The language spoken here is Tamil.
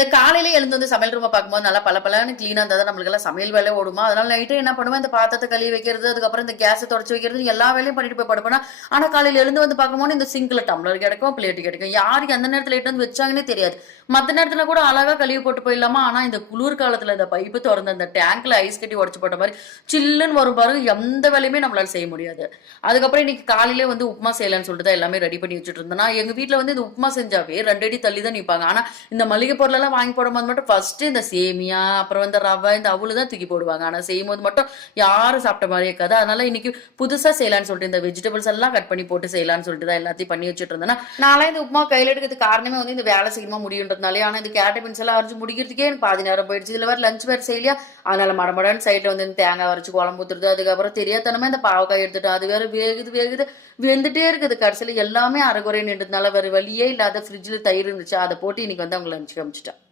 இந்த காலையில எழுந்து வந்து சமையல் ரூமை பார்க்கும்போது நல்லா பல பலன்னு க்ளீனா இருந்தா தான் நம்மளுக்கு எல்லாம் சமையல் வேலை ஓடுமா? அதனால நைட்டு என்ன பண்ணுவேன்? இந்த பாத்திரத்தை கழுவி வைக்கிறது அதுக்கப்புறம் இந்த கேஸை தொடச்சு வைக்கிறது எல்லா வேலையும் பண்ணிட்டு போய் படுப்பேன்? ஆனா காலையில எழுந்து வந்து பார்க்கும்போது இந்த சிங்க்ல டம்ளர் கிடைக்கும் பிளேட் கிடைக்கும். யாருக்கு எந்த நேரத்துல எடுத்து வந்து வச்சாங்கன்னே தெரியாது. மற்ற நேரத்துல கூட அழகா கழுவி போட்டு போயிடலாமா? ஆனா இந்த குளிர் காலத்துல இந்த பைப்பு திறந்து அந்த டேங்க்ல ஐஸ் கட்டி உடச்சு போட்ட மாதிரி சில்லுன்னு வரும் பாருங்க. எந்த வேலையுமே நம்மளால செய்ய முடியாது. அதுக்கப்புறம் இன்னைக்கு காலையிலே வந்து உப்புமா செய்யலான்னு சொல்லிட்டு தான் எல்லாமே ரெடி பண்ணி வச்சுட்டு இருந்தேன். நான் எங்க வீட்ல வந்து இந்த உப்புமா செஞ்சாவே ரெண்டு அடி தள்ளி தான் நிற்பாங்க ஆனா இந்த மளிகை பொருள் எல்லாம் வாங்கி போடும்போது மட்டும் ஃபர்ஸ்ட் இந்த சேமியா அப்புறம் இந்த ரவை இந்த அவளு தான் தூக்கி போடுவாங்க. ஆனா செய்யும் போது மட்டும் யாரும் சாப்பிட்ட மாதிரி இருக்காது. அதனால இன்னைக்கு புதுசா செய்யலாம்னு சொல்லிட்டு இந்த வெஜிடபிள்ஸ் எல்லாம் கட் பண்ணி போட்டு செய்யலாம்னு சொல்லிட்டு தான் எல்லாத்தையும் பண்ணி வச்சுட்டு இருந்தேன்னா நான் இந்த உப்புமா கையில எடுக்கிறதுக்கு காரணமே வந்து இந்த வேலை செய்யணுமா பண்ணுறதுனாலே ஆனால் இந்த கேரட் எல்லாம் அரைச்சி முடிக்கிறதுக்கே எனக்கு பாதி நேரம் போயிடுச்சு. இதில் வேற லஞ்ச் வேற செய்யலையா? அதனால் மடமடன்னு சைடில் வந்து இந்த தேங்காய் அரைச்சு குழம்பு ஊத்துறது அதுக்கப்புறம் தெரியாதனமே இந்த பாவக்காய் எடுத்துட்டோம். அது வேற வேகுது வேகுது வெந்துட்டே இருக்குது. கடைசியில எல்லாமே அரைகுறை நின்றதுனால வேறு வழியே இல்லாத ஃப்ரிட்ஜில் தயிர் இருந்துச்சு. அதை போட்டு இன்னைக்கு வந்து அவங்க லஞ்ச் காமிச்சிட்டேன்